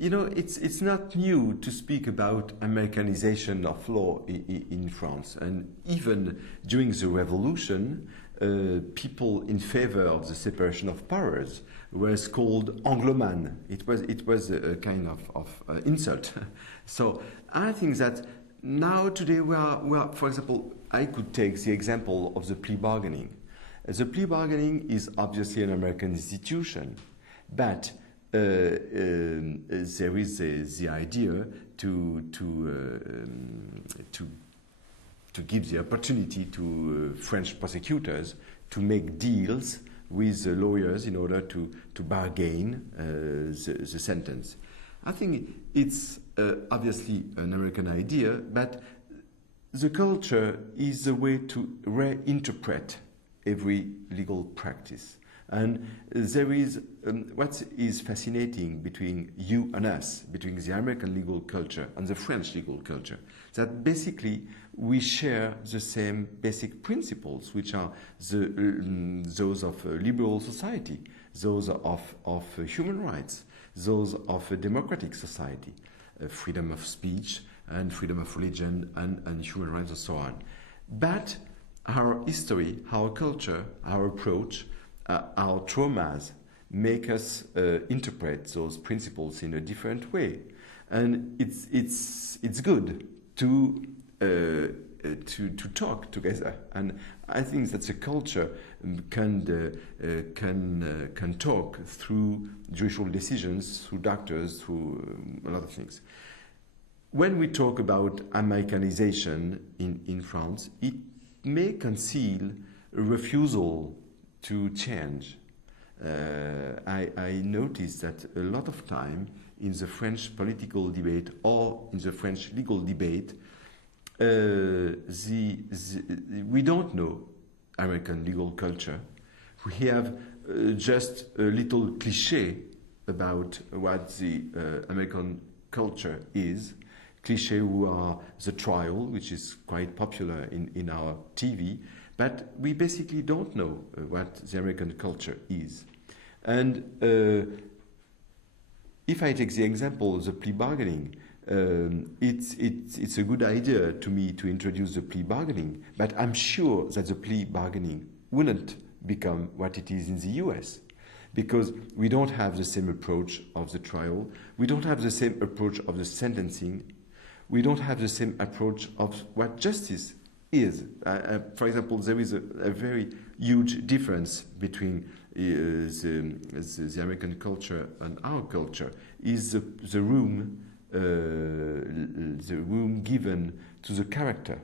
you know, it's not new to speak about Americanization of law in France, and even during the Revolution, people in favor of the separation of powers was called Angloman. It was a kind of insult. So I think that now today we are, for example, I could take the example of the plea bargaining. The plea bargaining is obviously an American institution, but there is the idea to give the opportunity to French prosecutors to make deals with the lawyers in order to bargain the sentence. I think it's obviously an American idea, but the culture is a way to reinterpret every legal practice. And there is what is fascinating between you and us, between the American legal culture and the French legal culture, that basically we share the same basic principles, which are those of a liberal society, those of human rights, those of a democratic society, freedom of speech and freedom of religion and human rights and so on. But our history, our culture, our approach, our traumas make us interpret those principles in a different way, and it's good to talk together. And I think that the culture can talk through judicial decisions, through doctors, through a lot of things. When we talk about Americanization in France, it may conceal a refusal to change. I noticed that a lot of time in the French political debate or in the French legal debate, we don't know American legal culture. We have just a little cliché about what the American culture is. Cliché who are the trial, which is quite popular in our TV, but we basically don't know what the American culture is. And if I take the example of the plea bargaining, it's a good idea to me to introduce the plea bargaining, but I'm sure that the plea bargaining wouldn't become what it is in the US, because we don't have the same approach of the trial, we don't have the same approach of the sentencing, we don't have the same approach of what justice is. For example, there is a very huge difference between the American culture and our culture. Is the room given to the character